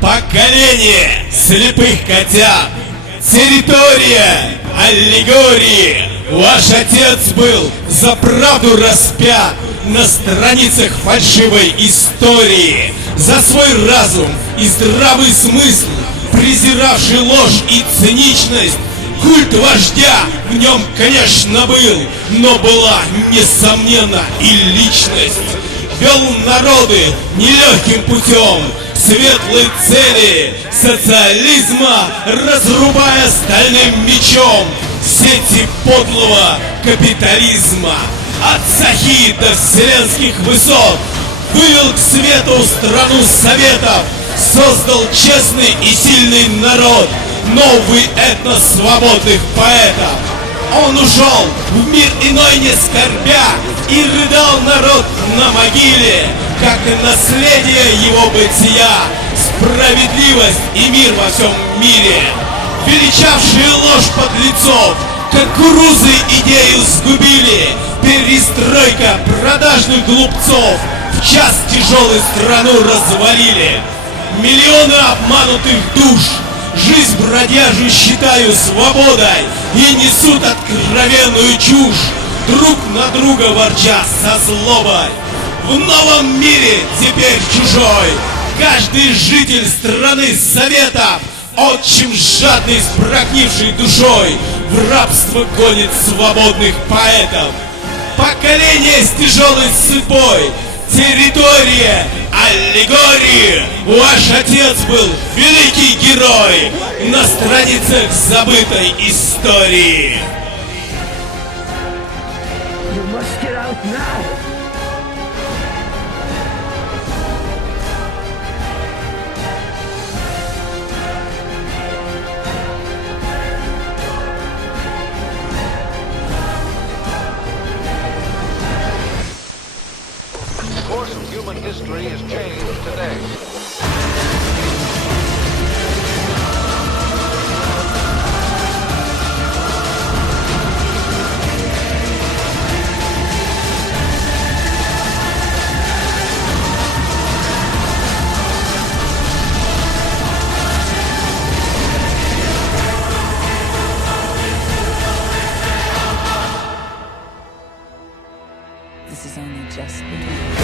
Поколение слепых котят, территория аллегории. Ваш отец был за правду распят на страницах фальшивой истории, за свой разум и здравый смысл, презиравший ложь и циничность. Культ вождя в нем, конечно, был, но была, несомненно, и личность. Вел народы нелегким путем к светлой цели социализма, разрубая стальным мечом сети подлого капитализма. От Сахи до вселенских высот вывел к свету страну советов, создал честный и сильный народ, новый этнос свободных поэтов. Он ушел в мир иной не скорбя, и рыдал народ на могиле, как наследие его бытия, справедливость и мир во всем мире. Величавшие ложь подлецов, кукурузы идею сгубили, перестройка продажных глупцов в час тяжелый страну развалили. Миллионы обманутых душ жизнь бродяжью считаю свободой и несут откровенную чушь, друг на друга ворча со злобой. В новом мире теперь чужой каждый житель страны советов, отчим жадный с прогнившей душой, в рабство гонит свободных поэтов. Поколение с тяжелой цепой, территория аллегории. Ваш отец был великий герой на страницах забытой истории. The course of human history is changed today. This is only just beginning.